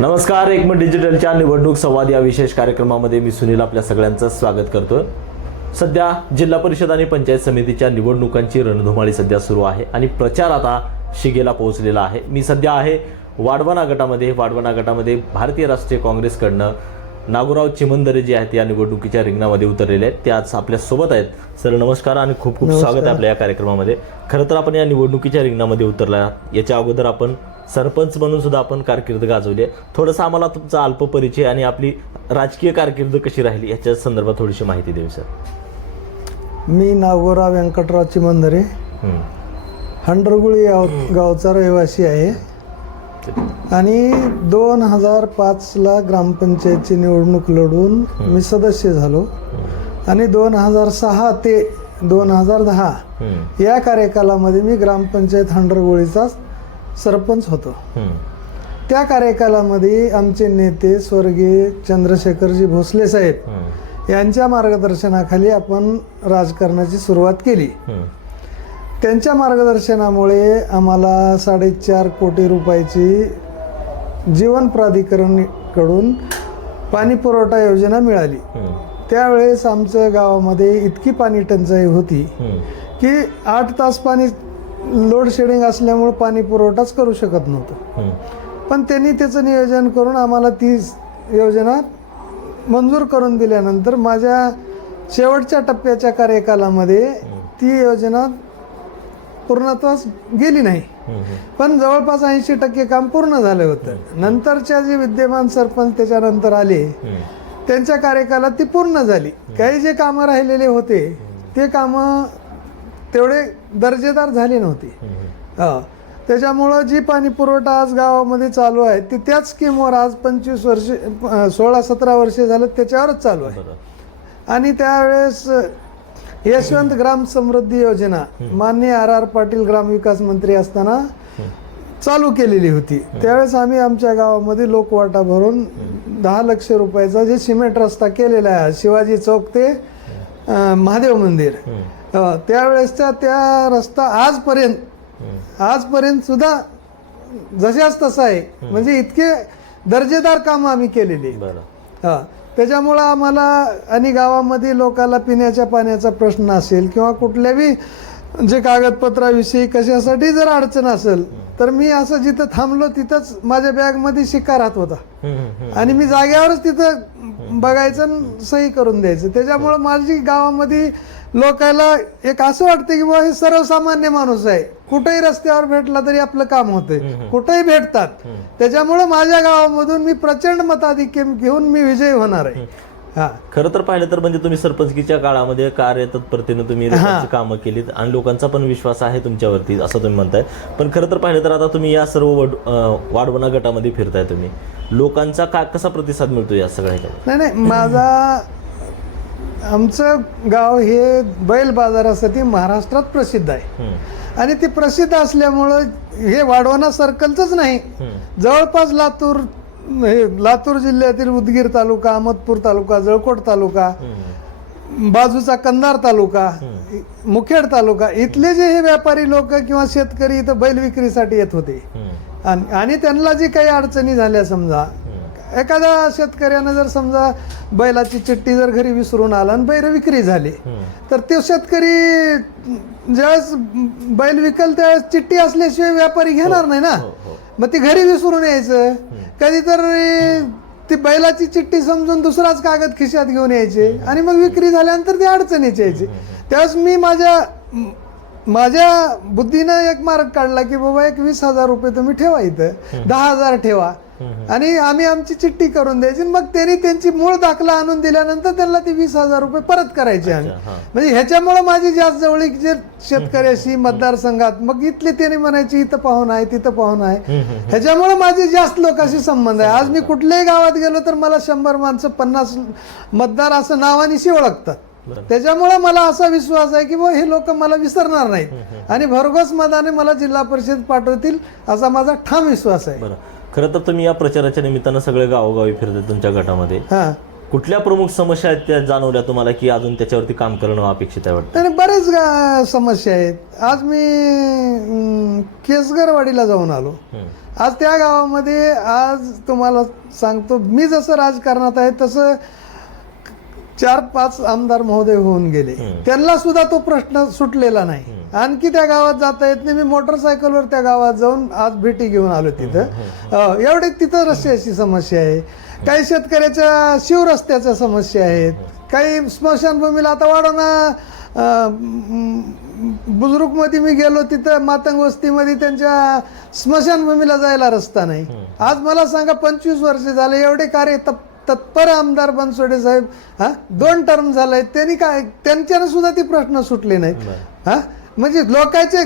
नमस्कार, एकमत डिजिटलच्या निवडणूक संवाद या विशेष कार्यक्रमामध्ये मी सुनील आपल्या सगळ्यांचं स्वागत करतोय. सध्या जिल्हा परिषद आणि पंचायत समितीच्या निवडणुकांची रणधुमाळी सध्या सुरू आहे आणि प्रचार आता शिगेला पोहोचलेला आहे. मी सध्या आहे वाढवणा गटामध्ये भारतीय राष्ट्रीय काँग्रेसकडनं नागोराव चिमनदरे जे आहेत या निवडणुकीच्या रिंगणामध्ये उतरलेले आहेत. ते आज आपल्या सोबत आहेत. सर नमस्कार आणि खूप खूप स्वागत आहे आपल्या या कार्यक्रमामध्ये. खरं तर आपण या निवडणुकीच्या रिंगणामध्ये उतरला, याच्या अगोदर आपण सरपंच म्हणून सुद्धा आपण कारकीर्द गाजवली आहे. थोडंसं आम्हाला तुमचा अल्प परिचय आणि आपली राजकीय कारकीर्द कशी राहिली याच्या संदर्भात थोडीशी माहिती द्यावी सर. मी नागोराव व्यंकटराव चिमनदरे, हंडरगुळी गावचा रहिवासी आहे आणि 2005ला ग्रामपंचायतची निवडणूक लढून मी सदस्य झालो आणि 2006 ते 2010 या कार्यकालामध्ये मी ग्रामपंचायत हंडरगुळीचा सरपंच होतो. त्या कार्यकालामध्ये आमचे नेते स्वर्गीय चंद्रशेखरजी भोसले साहेब यांच्या मार्गदर्शनाखाली आपण राजकारणाची सुरुवात केली. त्यांच्या मार्गदर्शनामुळे आम्हाला 4.5 कोटी रुपयाची जीवन प्राधिकरणकडून पाणी पुरवठा योजना मिळाली. त्यावेळेस आमच्या गावामध्ये इतकी पाणी टंचाई होती की 8 तास पाणी लोड शेडिंग असल्यामुळे पाणी पुरवठाच करू शकत नव्हतं. पण त्यांनी त्याचं नियोजन करून आम्हाला ती योजना मंजूर करून दिल्यानंतर माझ्या शेवटच्या टप्प्याच्या कार्यकालामध्ये ती योजना पूर्णत्वास गेली नाही, पण जवळपास 80% काम पूर्ण झालं होतं. नंतरच्या जे विद्यमान सरपंच त्याच्यानंतर आले त्यांच्या कार्यकालात ती पूर्ण झाली. काही जे कामं राहिलेले होते ते कामं तेवढे दर्जेदार झाले नव्हते. त्याच्यामुळं जी पाणी पुरवठा आज गावामध्ये चालू आहे ती त्याच स्कीमवर आज 25 वर्षे 16-17 वर्षे झालं त्याच्यावरच चालू आहे. आणि त्यावेळेस यशवंत ग्राम समृद्धी योजना माननीय R.R. पाटील ग्रामविकास मंत्री असताना चालू केलेली होती. त्यावेळेस आम्ही आमच्या गावामध्ये लोकवाटा भरून 10 लाख रुपयाचा जे सिमेंट रस्ता केलेला आहे शिवाजी चौक ते महादेव मंदिर, त्यावेळेसचा त्या रस्ता आजपर्यंत सुद्धा जशाच तसा आहे. म्हणजे इतके दर्जेदार काम आम्ही केलेली. त्याच्यामुळं आम्हाला आणि गावामध्ये लोकांना पिण्याच्या पाण्याचा प्रश्न असेल किंवा कुठल्याही जे कागदपत्राविषयी कशासाठी जर अडचण असेल तर मी असं जिथं थांबलो तिथंच माझ्या बॅगमध्ये शिक्का राहत होता आणि मी जाग्यावरच तिथं बघायचं सही करून द्यायचं. त्याच्यामुळं माझी गावामध्ये लोकांना एक असं वाटतं की बाबा हे सर्वसामान्य माणूस आहे, कुठेही रस्त्यावर भेटला तरी आपलं काम होतंय, कुठेही भेटतात. त्याच्यामुळं माझ्या गावामधून मी प्रचंड मताधिक्य घेऊन मी विजयी होणार आहे. खरं तर पाहिलं तर म्हणजे तुम्ही सरपंचकीच्या काळामध्ये कार्यतत्परतेनं तुम्ही कामं केलीत आणि लोकांचा पण विश्वास आहे तुमच्यावरती असं तुम्ही म्हणताय. पण खरं तर पाहिलं तर आता तुम्ही या सर्व वाढवणा गटामध्ये फिरताय, तुम्ही लोकांचा कसा प्रतिसाद मिळतो या सगळ्या? नाही, आमचं गाव हे बैल बाजारासाठी महाराष्ट्रात प्रसिद्ध आहे आणि ते प्रसिद्ध असल्यामुळं हे वाढवणा सर्कलच नाही, जवळपास लातूर जिल्ह्यातील उदगीर तालुका, अहमदपूर तालुका, जळकोट तालुका, बाजूचा कंधार तालुका, मुखेड तालुका, इथले जे हे व्यापारी लोक किंवा शेतकरी इथं बैल विक्रीसाठी येत होते आणि त्यांना जी काही अडचणी झाल्या, समजा एखाद्या शेतकऱ्यानं जर समजा बैलाची चिठ्ठी जर घरी विसरून आला आणि बैल विक्री झाली तर ते शेतकरी ज्यावेळेस बैल विकल त्यावेळेस चिठ्ठी असल्याशिवाय व्यापारी घेणार नाही ना. मग ती घरी विसरून यायचं, कधीतरी ती बैलाची चिठ्ठी समजून दुसराच कागद खिशात घेऊन यायचे आणि मग विक्री झाल्यानंतर ती अडचणीची यायची. त्यावेळेस मी माझ्या बुद्धीनं एक मार्ग काढला की बाबा एक 20,000 रुपये तुम्ही ठेवा, इथं 10,000 ठेवा आणि आम्ही आमची चिठ्ठी करून द्यायची. मग त्यांनी त्यांची मूळ दाखला आणून दिल्यानंतर त्यांना ती 20,000 रुपये परत करायचे आम्ही. म्हणजे ह्याच्यामुळे माझी जास्त जवळीक जे शेतकऱ्याशी मतदारसंघात मग इथले त्यांनी म्हणायचे इथं पाहून आहे तिथं पाहून आहे, ह्याच्यामुळे माझे जास्त लोकांशी संबंध आहे. आज मी कुठल्याही गावात गेलो तर मला 100 माणसं 50 मतदार असं नावानिशी ओळखतात. त्याच्यामुळे मला असा विश्वास आहे की हे लोक मला विसरणार नाहीत आणि भरघोस मताने मला जिल्हा परिषद पाठवतील असा माझा ठाम विश्वास आहे. खरं तर तुम्ही या प्रचाराच्या निमित्तानं सगळे गावोगावी फिरतात तुमच्या गटामध्ये. कुठल्या प्रमुख समस्या आहेत त्या जाणवल्या तुम्हाला की अजून त्याच्यावरती काम करणं अपेक्षित आहे वाटतं? आणि बरेच समस्या आहेत. आज मी केसगरवाडीला जाऊन आलो. आज त्या गावामध्ये आज तुम्हाला सांगतो, मी जसं राजकारणात आहे तसं 4-5 आमदार महोदय होऊन गेले, त्यांना सुद्धा तो प्रश्न सुटलेला नाही. आणखी त्या गावात जाता येत नाही. मी मोटरसायकलवर त्या गावात जाऊन आज भेटी घेऊन आलो तिथं. एवढे तिथं रस्त्याची समस्या आहे. काही शेतकऱ्याच्या शिवरस्त्याच्या समस्या आहेत. काही स्मशानभूमीला आता वाढवणं बुजुर्गमध्ये मी गेलो, तिथं मातंग वस्तीमध्ये त्यांच्या स्मशानभूमीला जायला रस्ता नाही. आज मला सांगा 25 वर्ष झाले एवढे कार्य तत्पर आमदार बनसोडे साहेब 2 टर्म झाले, त्यांनी काय त्यांच्यानं सुद्धा ती प्रश्न सुटले नाहीत. म्हणजे लोकांचे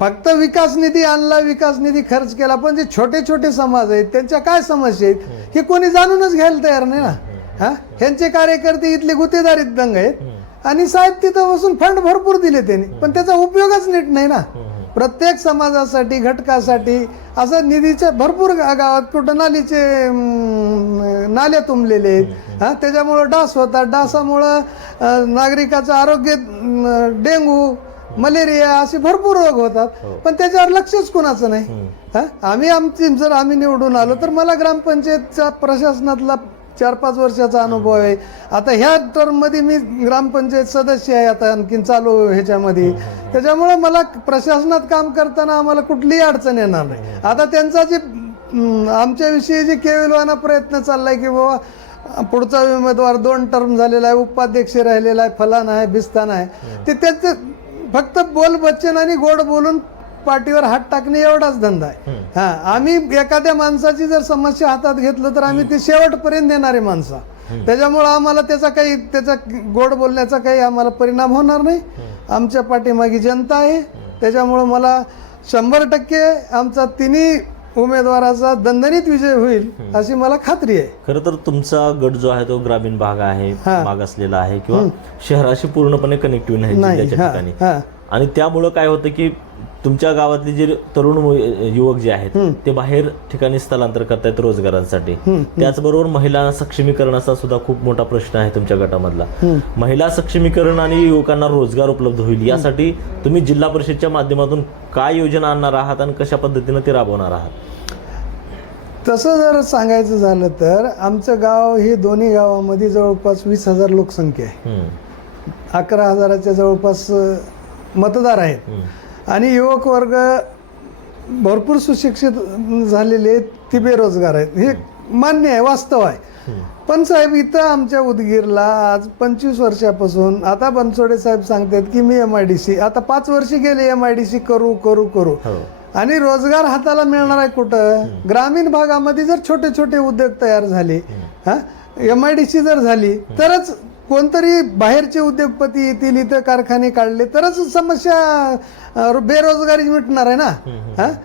फक्त विकास निधी आणला, विकास निधी खर्च केला, पण जे छोटे छोटे समाज आहेत त्यांच्या काय समस्या आहेत हे कोणी जाणूनच घ्यायला तयार नाही ना. ह्यांचे कार्यकर्ते इथले गुत्तेदारीत दंग आहेत आणि साहेब तिथं बसून फंड भरपूर दिले त्यांनी, पण त्याचा उपयोगच नीट नाही ना. प्रत्येक समाजासाठी घटकासाठी असं निधीचे भरपूर गावात कुठं नाले तुंबलेले आहेत. त्याच्यामुळं डास होतात. डासामुळं नागरिकाचं आरोग्य, डेंगू, मलेरिया असे भरपूर रोग होतात, पण त्याच्यावर लक्षच कोणाचं नाही. जर आम्ही निवडून आलो तर मला ग्रामपंचायतच्या प्रशासनातला 4-5 वर्षाचा अनुभव आहे. आता ह्या टर्ममध्ये मी ग्रामपंचायत सदस्य आहे, आता आणखीन चालू ह्याच्यामध्ये. त्याच्यामुळे मला प्रशासनात काम करताना आम्हाला कुठलीही अडचण येणार नाही. आता त्यांचा जे आमच्याविषयी जे केविलवाना प्रयत्न चाललाय की बाबा पुढचा उमेदवार 2 टर्म झालेला आहे, उपाध्यक्ष राहिलेला आहे, फलान आहे, बिस्तान आहे, ते त्यांचं फक्त बोल बच्चन आणि गोड बोलून पाठीवर हात टाकणे एवढाच धंदा आहे. आम्ही एखाद्या माणसाची जर समस्या हातात घेतलं तर आम्ही ते शेवटपर्यंत देणारे माणसं. त्याच्यामुळं आम्हाला त्याचा गोड बोलण्याचा काही आम्हाला परिणाम होणार नाही. आमच्या पाठीमागे जनता आहे. त्याच्यामुळं मला 100% आमचा तिन्ही उमेदवाराचा दणदणीत विजय होईल अशी मला खात्री आहे. खरं तर तुमचा गट जो आहे तो ग्रामीण भाग आहे, मागासलेला आहे किंवा शहराशी पूर्णपणे कनेक्टिव्ह नाही जिल्ह्याच्या ठिकाणी. आणि त्यामुळं काय होतं की तुमच्या गावातले जे तरुण युवक जे आहेत ते बाहेर ठिकाणी स्थलांतर करतायत रोजगारांसाठी. त्याचबरोबर महिला सक्षमीकरणाचा सुद्धा खूप मोठा प्रश्न आहे तुमच्या गटामधला. महिला सक्षमीकरण आणि युवकांना रोजगार उपलब्ध होईल यासाठी तुम्ही जिल्हा परिषदच्या माध्यमातून काय योजना आणणार आहात आणि कशा पद्धतीने ते राबवणार आहात? तसं जर सांगायचं झालं तर आमचं गाव हे दोन्ही गावामध्ये जवळपास 20,000 लोकसंख्या आहे. 11,000च्या जवळपास मतदार आहेत आणि युवक वर्ग भरपूर सुशिक्षित झालेले आहेत, ती बेरोजगार आहेत. हे मान्य आहे, वास्तव आहे. पण साहेब इथं आमच्या उदगीरला आज 25 वर्षापासून आता बनसोडे साहेब सांगतात की मी MIDC आता 5 वर्ष गेले MIDC करू करू करू आणि रोजगार हाताला मिळणार आहे कुठं? ग्रामीण भागामध्ये जर छोटे छोटे उद्योग तयार झाले, MIDC जर झाली तरच कोणतरी बाहेरचे उद्योगपती येतील, इथं कारखाने काढले तरच समस्या बेरोजगारी मिटणार आहे ना.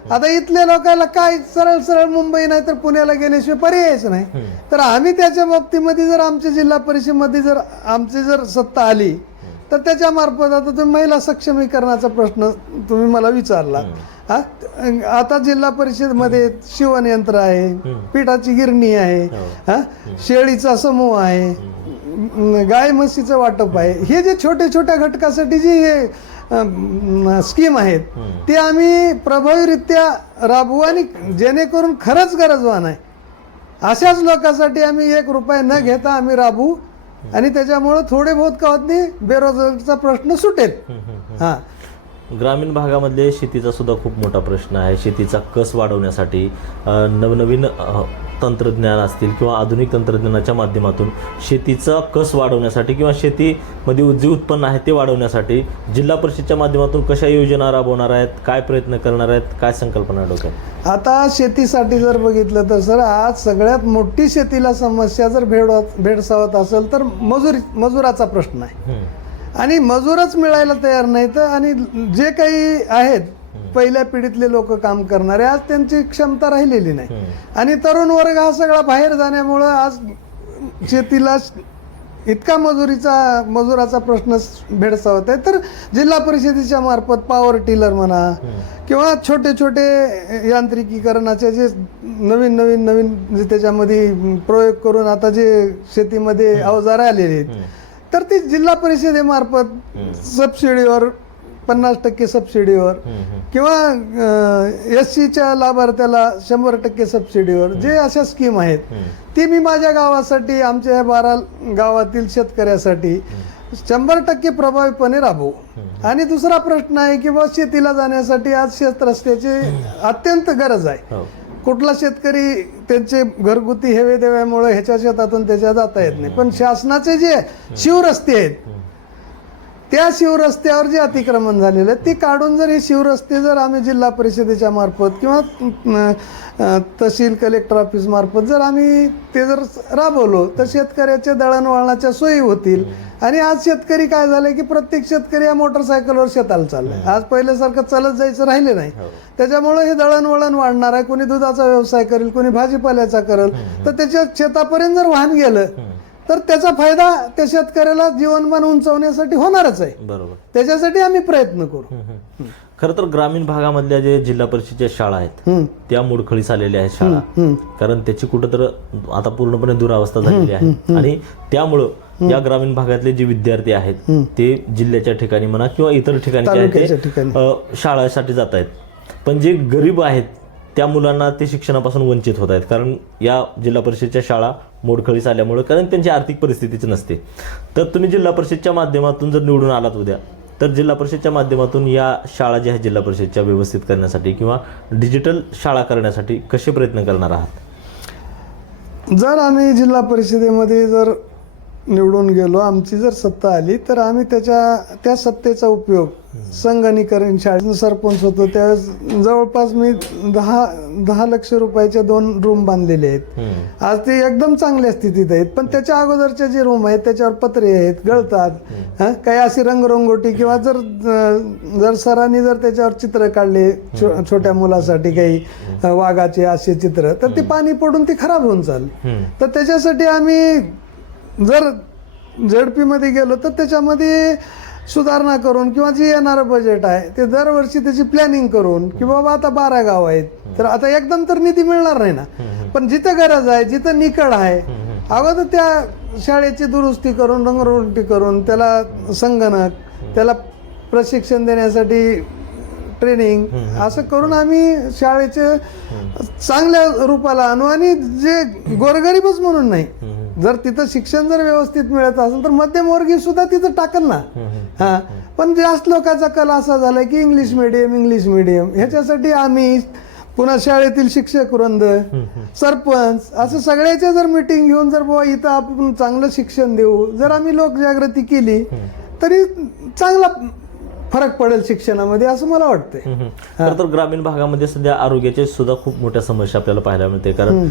आता इथल्या लोकांना काय सरळ सरळ मुंबई नाही तर पुण्याला गेल्याशिवाय पर्यायच नाही. तर आम्ही त्याच्या बाबतीमध्ये जर आमच्या जिल्हा परिषदेमध्ये जर आमची जर सत्ता आली तर त्याच्या मार्फत आता तुम्ही महिला सक्षमीकरणाचा प्रश्न तुम्ही मला विचारला. आता जिल्हा परिषदमध्ये शिवणयंत्र आहे, पिठाची गिरणी आहे, शेळीचा समूह आहे, गाय म्हशीचं वाटप आहे. हे जे छोट्या छोट्या घटकासाठी जी हे स्कीम आहेत ते आम्ही प्रभावीरित्या राबवू आणि जेणेकरून खरंच गरजवान आहे अशाच लोकांसाठी आम्ही 1 रुपया न घेता आम्ही राबवू आणि त्याच्यामुळं थोडे बहुत का होत नाही बेरोजगारीचा प्रश्न सुटेल. ग्रामीण भागामध्ये शेतीचा सुद्धा खूप मोठा प्रश्न आहे. शेतीचा कस वाढवण्यासाठी नवनवीन तंत्रज्ञान असतील किंवा आधुनिक तंत्रज्ञानाच्या माध्यमातून शेतीचा कस वाढवण्यासाठी किंवा शेतीमध्ये जे उत्पन्न आहे ते वाढवण्यासाठी जिल्हा परिषदच्या माध्यमातून कशा योजना राबवणार आहेत, काय प्रयत्न करणार आहेत, काय संकल्पना डोक्यात? आता शेतीसाठी जर बघितलं तर सर आज सगळ्यात मोठी शेतीला समस्या जर भेडसावत असेल तर मजुराचा प्रश्न आहे आणि मजूरच मिळायला तयार नाहीत. आणि जे काही आहेत पहिल्या पिढीतले लोक काम करणारे आज त्यांची क्षमता राहिलेली नाही आणि तरुण वर्ग हा सगळा बाहेर जाण्यामुळं आज शेतीला इतका मजुराचा प्रश्न भेडसावत आहे, तर जिल्हा परिषदेच्या मार्फत पॉवर टिलर म्हणा किंवा छोटे छोटे यांत्रिकीकरणाचे जे नवीन जे त्याच्यामध्ये प्रयोग करून आता जे शेतीमध्ये अवजार आलेले आहेत, तर ते जिल्हा परिषदेमार्फत सबसिडीवर 50% सबसिडीवर किंवा SCच्या लाभार्थ्याला 100% सबसिडीवर जे अशा स्कीम आहेत, ती मी माझ्या गावासाठी, आमच्या 12 गावातील शेतकऱ्यासाठी 100% प्रभावीपणे राबवू. आणि दुसरा प्रश्न आहे की बा शेतीला जाण्यासाठी आज शेत रस्त्याची अत्यंत गरज आहे. कुठला शेतकरी त्यांचे घरगुती हेवे देव्यामुळे ह्याच्या शेतातून त्याच्या जाता येत नाही, पण शासनाचे जे शिवरस्ते आहेत, त्या शिवरस्त्यावर जे अतिक्रमण झालेलं आहे ते काढून जर हे शिवरस्ते जर आम्ही जिल्हा परिषदेच्या मार्फत किंवा तहसील कलेक्टर ऑफिस मार्फत जर आम्ही ते जर राबवलो तर शेतकऱ्याच्या दळणवळणाच्या सोयी होतील. आणि आज शेतकरी काय झालंय की प्रत्येक शेतकरी या मोटरसायकलवर शेताला चाललाय. आज पहिल्यासारखं चालत जायचं राहिले नाही. त्याच्यामुळे हे दळणवळण वाढणार आहे. कोणी दुधाचा व्यवसाय करेल, कोणी भाजीपाल्याचा करेल, तर त्याच्या शेतापर्यंत जर वाहन गेलं तर त्याचा फायदा त्या शेतकऱ्याला जीवनमान उंचावण्यासाठी होणारच आहे. बरोबर. त्याच्यासाठी आम्ही प्रयत्न करू. खरं तर ग्रामीण भागामधल्या जे जिल्हा परिषदेच्या शाळा आहेत त्या मोडखळीस आलेल्या आहेत शाळा, कारण त्याची कुठंतर आता पूर्णपणे दुरावस्था झालेली आहे. आणि त्यामुळं या ग्रामीण भागातले जे विद्यार्थी आहेत ते जिल्ह्याच्या ठिकाणी म्हणा किंवा इतर ठिकाणी शाळेसाठी जात आहेत, पण जे गरीब आहेत त्या मुलांना ते शिक्षणापासून वंचित होत आहेत. कारण या जिल्हा परिषदेच्या शाळा मोडखळीस आल्यामुळे, कारण त्यांची आर्थिक परिस्थितीच नसते. तर तुम्ही जिल्हा परिषदच्या माध्यमातून जर निवडून आलात उद्या, तर जिल्हा परिषदच्या माध्यमातून या शाळा ज्या आहेत जिल्हा परिषदच्या व्यवस्थित करण्यासाठी किंवा डिजिटल शाळा करण्यासाठी कसे प्रयत्न करणार आहात? जर आम्ही जिल्हा परिषदेमध्ये जर निवडून गेलो, आमची जर सत्ता आली, तर आम्ही त्या सत्तेचा उपयोग संगणकीकरण, शाळेत सरपंच होतो त्यावेळेस जवळपास मी 10 लक्ष रुपयाच्या 2 रूम बांधलेले आहेत. आज ते एकदम चांगल्या स्थितीत आहेत, पण त्याच्या अगोदरचे जे रूम आहेत त्याच्यावर पत्रे आहेत, गळतात. काही अशी रंगरंगोटी किंवा जर सरांनी जर त्याच्यावर चित्र काढले छोट्या मुलासाठी, काही वाघाचे असे चित्र, तर ते पाणी पडून ते खराब होऊन चालले. तर त्याच्यासाठी आम्ही जर ZP मध्ये गेलो तर त्याच्यामध्ये सुधारणा करून किंवा जे येणारं बजेट आहे ते दरवर्षी त्याची प्लॅनिंग करून की बाबा आता 12 गाव आहेत, तर आता एकदम तर निधी मिळणार नाही ना, पण जिथं गरज आहे, जिथं निकड आहे, अगोदर त्या शाळेची दुरुस्ती करून, रंगरंगोटी करून, त्याला संगणक, त्याला प्रशिक्षण देण्यासाठी ट्रेनिंग, असं करून आम्ही शाळेचे चांगल्या रूपाला आणू. आणि जे गोरगरीबच म्हणून नाही, जर तिथं शिक्षण जर व्यवस्थित मिळत असेल तर मध्यमवर्गीय सुद्धा तिथं टाकल ना. पण जास्त लोकांचा कल असा झाला की इंग्लिश मिडियम ह्याच्यासाठी आम्ही पुन्हा शाळेतील शिक्षक वृंद, सरपंच, असं सगळ्याच्या जर मीटिंग घेऊन जर बाबा इथं आपण चांगलं शिक्षण देऊ, जर आम्ही लोकजागृती केली तरी चांगला फरक पडेल शिक्षणामध्ये, असं मला वाटतंय. तर ग्रामीण भागामध्ये सध्या आरोग्याच्या सुद्धा खूप मोठ्या समस्या आपल्याला पाहायला मिळते. कारण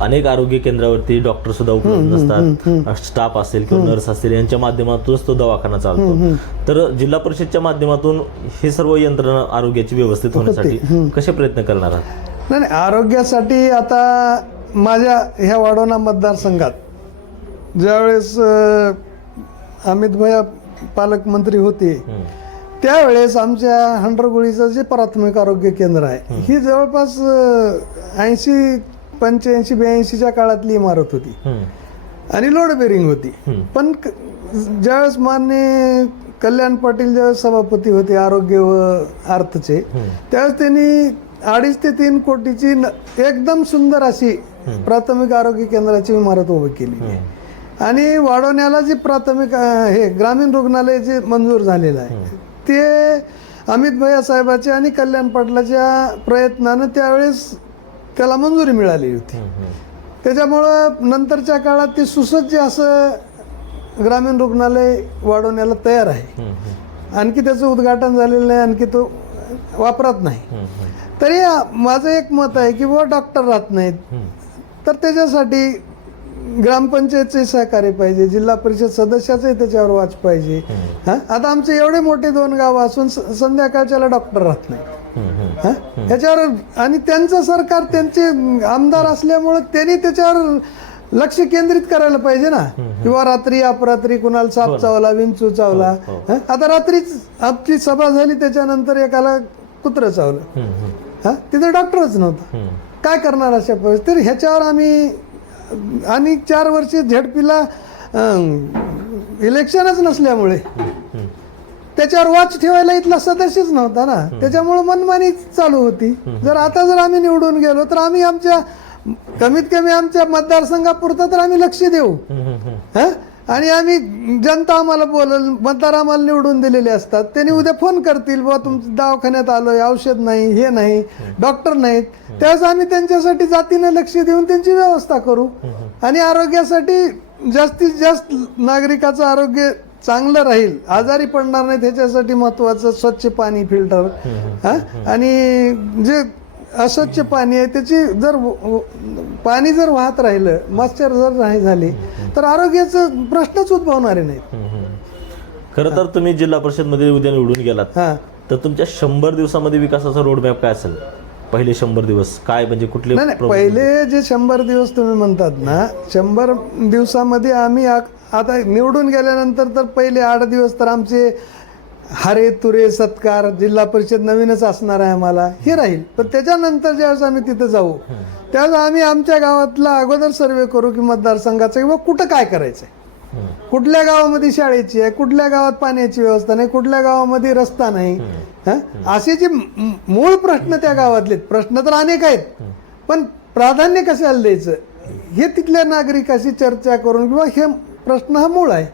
अनेक आरोग्य केंद्रावरती डॉक्टर सुद्धा उपलब्ध नसतात, स्टाफ असेल किंवा नर्स असेल यांच्या माध्यमातूनच तो दवाखाना चालतो. तर जिल्हा परिषदच्या माध्यमातून हे सर्व यंत्रणा आरोग्याची व्यवस्थित होण्यासाठी कसे प्रयत्न करणार आहात? नाही, आरोग्यासाठी आता माझ्या ह्या वाढवणा मतदारसंघात ज्यावेळेस अमित भैया पालकमंत्री होते त्यावेळेस आमच्या हंडरगुळीचं जे प्राथमिक आरोग्य केंद्र आहे ही जवळपास 85-82च्या काळातली इमारत होती आणि लोड बेरिंग होती. पण ज्यावेळेस माननीय कल्याण पाटील ज्यावेळेस सभापती होते आरोग्य व अर्थचे, त्यावेळेस त्यांनी 2.5 ते 3 कोटीची एकदम सुंदर अशी प्राथमिक आरोग्य केंद्राची इमारत उभी केली. आणि वाढवण्याला जे प्राथमिक हे ग्रामीण रुग्णालय जे मंजूर झालेलं आहे ते अमित भैया साहेबाच्या आणि कल्याण पाटलाच्या प्रयत्नानं त्यावेळेस त्याला मंजुरी मिळाली होती. त्याच्यामुळं नंतरच्या काळात ते सुसज्ज असं ग्रामीण रुग्णालय वाढवण्याला तयार आहे. आणखी त्याचं उद्घाटन झालेलं नाही, आणखी तो वापरात नाही. तरी माझं एक मत आहे की बुवा डॉक्टर राहत नाहीत, तर त्याच्यासाठी ग्रामपंचायतचे सहकार्य पाहिजे, जिल्हा परिषद सदस्याचंही त्याच्यावर वाच पाहिजे. आता आमचे एवढे मोठे 2 गाव असून संध्याकाळच्याला डॉक्टर राहत नाही ह्याच्यावर, आणि त्यांचं सरकार त्यांचे आमदार असल्यामुळे त्यांनी त्याच्यावर लक्ष केंद्रित करायला पाहिजे ना. किंवा रात्री अपरात्री कुणाला साप चावला, विंचू चावला. हं? आता रात्रीच आमची सभा झाली, त्याच्यानंतर एकाला कुत्रं चावलं. हा, तिथे डॉक्टरच नव्हता. काय करणार अशा परिस्थितीत? तर ह्याच्यावर आम्ही आणि 4 वर्ष झेडपीला इलेक्शनच नसल्यामुळे त्याच्यावर वॉच ठेवायला इथला सदस्यच नव्हता ना, त्याच्यामुळे मनमानी चालू होती. जर आम्ही निवडून गेलो तर आम्ही आमच्या कमीत कमी आमच्या मतदारसंघापुरतं तर आम्ही लक्ष देऊ. हं? आणि आम्ही जनता आम्हाला बोलल, मतदार आम्हाला निवडून दिलेले असतात, त्यांनी उद्या फोन करतील, बुवा तुमच्या दवाखान्यात आलोय, औषध नाही, हे नाही, डॉक्टर नाहीत, त्यावेळेस आम्ही त्यांच्यासाठी जातीने लक्ष देऊन त्यांची व्यवस्था करू. आणि आरोग्यासाठी जास्तीत जास्त नागरिकाचं आरोग्य चांगलं राहील, आजारी पडणार नाही, त्याच्यासाठी महत्वाचं स्वच्छ पाणी फिल्टर. आणि जे अस्वच्छ पाणी आहे त्याची जर पाणी जर वाहत राहिलं, मच्छर जर नाही झाले तर आरोग्याचं प्रश्नच उद्भवणारे नाहीत. खरं तर तुम्ही जिल्हा परिषद मध्ये उद्या निवडून गेलात, तर तुमच्या 100 दिवसामध्ये विकासाचा रोडमॅप काय असेल? पहिले 100 दिवस काय, म्हणजे कुठले? नाही, पहिले जे 100 दिवस तुम्ही म्हणतात ना, 100 दिवसामध्ये आम्ही आता निवडून गेल्यानंतर तर पहिले 8 दिवस तर आमचे हारे तुरे सत्कार, जिल्हा परिषद नवीनच असणार आहे आम्हाला, हे राहील. पण त्याच्यानंतर ज्यावेळेस आम्ही तिथं जाऊ त्यावेळेस आम्ही आमच्या गावातला अगोदर सर्वे करू की मतदारसंघाचा किंवा कुठं काय करायचंय, कुठल्या गावामध्ये शाळेची आहे, कुठल्या गावात पाण्याची व्यवस्था नाही, कुठल्या गावामध्ये रस्ता नाही. असे जे मूळ प्रश्न त्या गावातले, प्रश्न तर अनेक आहेत, पण प्राधान्य कशाला द्यायचं हे तिथल्या नागरिकाशी चर्चा करून किंवा हे प्रश्न हा मूळ आहे,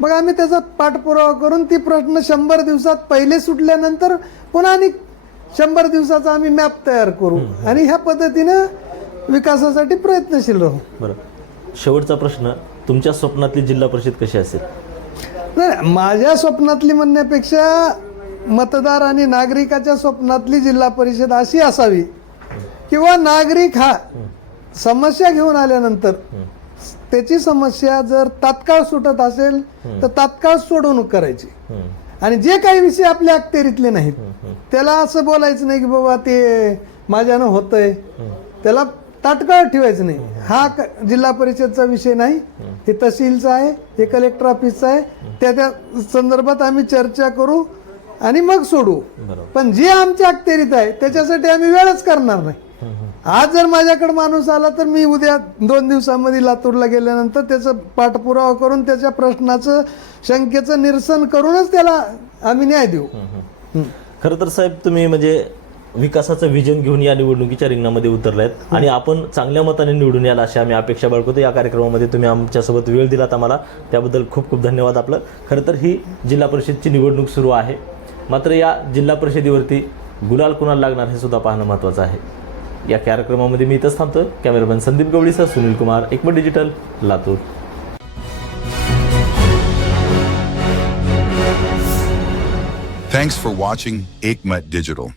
मग आम्ही त्याचा पाठपुरावा करून ती प्रश्न 100 दिवसात पहिले सुटल्यानंतर पुन्हा आणि 100 दिवसाचा आम्ही मॅप तयार करू आणि ह्या पद्धतीनं विकासासाठी प्रयत्नशील राहू. बरं, शेवटचा प्रश्न, तुमच्या स्वप्नातली जिल्हा परिषद कशी असेल? नाही, माझ्या स्वप्नातली म्हणण्यापेक्षा मतदार आणि नागरिकाच्या स्वप्नातली जिल्हा परिषद अशी असावी किंवा नागरिक हा समस्या घेऊन आल्यानंतर त्याची समस्या जर तात्काळ सुटत असेल तर तात्काळ सोडवणूक करायची. आणि जे काही विषय आपल्या अखत्यारीतले नाहीत त्याला असं बोलायचं नाही की बाबा ते माझ्यानं होतंय, त्याला तात्काळ ठेवायचं नाही. हा जिल्हा परिषदचा विषय नाही, हे तहसीलचा आहे, हे कलेक्टर ऑफिसचा आहे, त्या संदर्भात आम्ही चर्चा करू आणि मग सोडू. पण जे आमच्या अखत्यारीत आहे त्याच्यासाठी आम्ही वेळच करणार नाही. आज जर माझ्याकडे माणूस आला तर मी उद्या 2 दिवसामध्ये लातूरला गेल्यानंतर त्याचा पाठपुरावा करून त्याच्या प्रश्नाचं शंकेचं निरसन करूनच त्याला आम्ही न्याय देऊ. खरं तर साहेब, तुम्ही म्हणजे विकासाचं विजन घेऊन या निवडणुकीच्या रिंगणामध्ये उतरलायत आणि आपण चांगल्या मताने निवडून याल अशी आम्ही अपेक्षा बाळगतो. या कार्यक्रमामध्ये तुम्ही आमच्यासोबत वेळ दिलात आम्हाला, त्याबद्दल खूप खूप धन्यवाद आपलं. खरं तर ही जिल्हा परिषदची निवडणूक सुरू आहे, मात्र या जिल्हा परिषदेवरती गुलाल कुणाला लागणार हे सुद्धा पाहणं महत्त्वाचं आहे. या कार्यक्रमामध्ये मी इथंच थांबतो. कॅमेरामॅन संदीप गवळीसह सुनील कुमार, एकमत digital, Latur. Thanks for watching Ekmat Digital.